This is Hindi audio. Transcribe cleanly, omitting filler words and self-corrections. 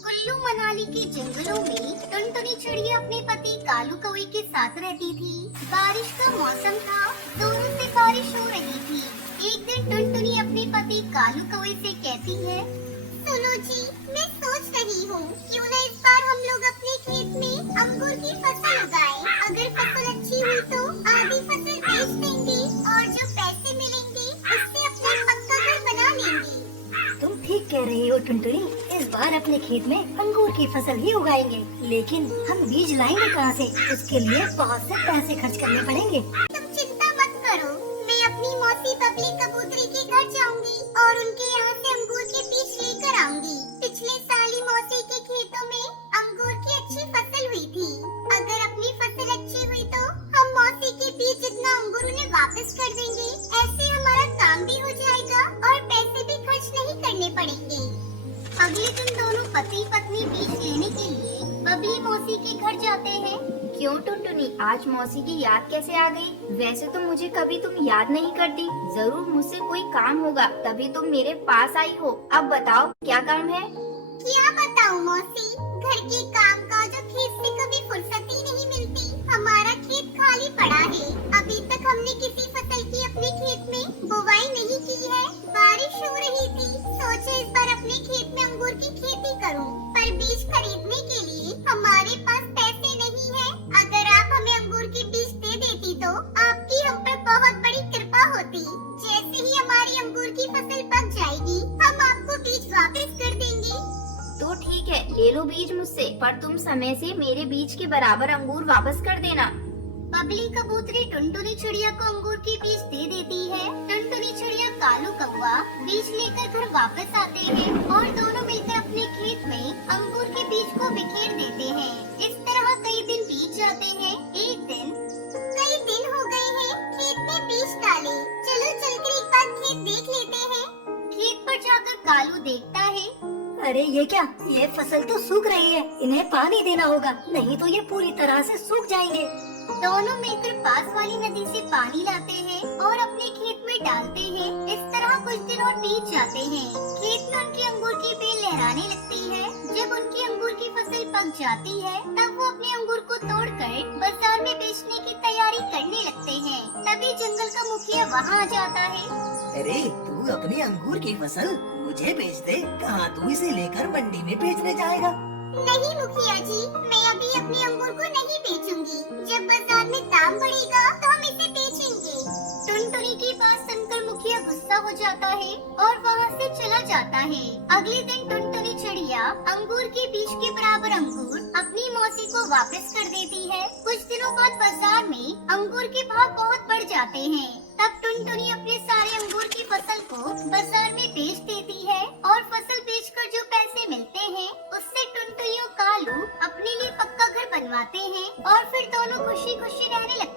कुल्लू मनाली के जंगलों में टुनटुनी चिड़िया अपने पति कालू कौवे के साथ रहती थी। बारिश का मौसम था, जोरों से बारिश हो रही थी। एक दिन टुनटुनी अपने पति कालू कौवे से कहती है, सुनो जी, मैं सोच रही हूँ क्यों न इस बार हम लोग अपने खेत में अंगूर की फसल उगाएं। अगर फसल अच्छी हुई तो आधी फसल बेच देंगे और जो पैसे मिलेंगे उससे अपना पक्का घर बना लेंगे। तुम ठीक कह रही हो टुनटुनी, इस बार अपने खेत में अंगूर की फसल ही उगाएंगे, लेकिन हम बीज लाएंगे कहाँ से? उसके लिए बहुत से पैसे खर्च करने पड़ेंगे। तुम चिंता मत करो, मैं अपनी मौसी बबली कबूतरी के घर जाऊंगी और उनके यहाँ से अंगूर के बीज लेकर आऊंगी। पिछले साल ही मौसी के खेतों में अंगूर की अच्छी फसल हुई थी। अगर अपनी फसल अच्छी हुई तो हम मौसी के बीज जितना अंगूर उन्हें वापस कर देंगे। ऐसे हमारा काम भी हो जाएगा और पैसे भी खर्च नहीं करने पड़ेंगे। अगले दिन दोनों पति पत्नी बीज लेने के लिए बबली मौसी के घर जाते हैं। क्यों टुनटुनी, आज मौसी की याद कैसे आ गई? वैसे तो मुझे कभी तुम याद नहीं करती। जरूर मुझसे कोई काम होगा तभी तुम मेरे पास आई हो। अब बताओ क्या काम है? क्या बताऊं मौसी, घर के काम काजों खेत से कभी फुर्सत ही नहीं मिलती। हमारा खेत खाली पड़ा है। अभी तक हमने किसी फसल की अपने खेत में बुवाई नहीं की है। बारिश हो रही थी, सोचे इस बार अपने खेत में अंगूर की खेती करूं, पर बीज खरीदने के लिए हमारे पास पैसे नहीं है। अगर आप हमें अंगूर के बीज दे देती तो आपकी हम पर बहुत बड़ी कृपा होती। जैसे ही हमारी अंगूर की फसल पक जाएगी, हम आपको बीज वापस कर देंगे। तो ठीक है, ले लो बीज मुझसे, पर तुम समय से मेरे बीज के बराबर अंगूर वापस कर देना। बबली कबूतरी टुनटुनी चिड़िया को अंगूर के बीज दे देती है। टुनटुनी चिड़िया कालू कौवा बीज लेकर घर वापस आते हैं और दोनों मिलकर अपने खेत में अंगूर के बीज को बिखेर देते हैं। इस तरह कई दिन बीत जाते हैं। एक दिन, कई दिन हो गए हैं खेत में बीज डाले, चलो चलकर एक बार खेत देख लेते हैं। खेत पर जाकर कालू देखता है, अरे ये क्या, ये फसल तो सूख रही है, इन्हें पानी देना होगा, नहीं तो ये पूरी तरह से सूख जाएंगे। दोनों मिलकर पास वाली नदी से पानी लाते हैं और अपने खेत में डालते हैं। इस तरह कुछ दिन और बीत जाते हैं। खेत में उनकी अंगूर की बेल लहराने लगती है। जब उनकी अंगूर की फसल पक जाती है, तब वो अपने अंगूर को तोड़कर बाजार में बेचने की तैयारी करने लगते हैं। तभी जंगल का मुखिया वहाँ आ जाता है। अरे तू अपनी अंगूर की फसल मुझे बेच दे, कहाँ तू इसे लेकर मंडी में बेचने जाएगा? नहीं मुखिया जी, मैं अभी अपने अंगूर को नहीं बेचूंगी। जब बाजार में दाम बढ़ेगा तो हम इसे बेचेंगे। टुनटुनी की बात सुनकर मुखिया गुस्सा हो जाता है और वहाँ से चला जाता है। अगले दिन टुनटुनी चिड़िया अंगूर के बीज के बराबर अंगूर अपनी मौसी को वापस कर देती है। कुछ दिनों बाद बाजार में अंगूर के भाव बहुत बढ़ जाते हैं। तब टुनटुनी अपने सारे अंगूर की फसल को बाजार में बेच देती है और फसल बेचकर जो पैसे मिलते हैं उससे टुनटुनी और कालू अपने लिए पक्का घर बनवाते हैं और फिर दोनों खुशी खुशी रहने लगते हैं।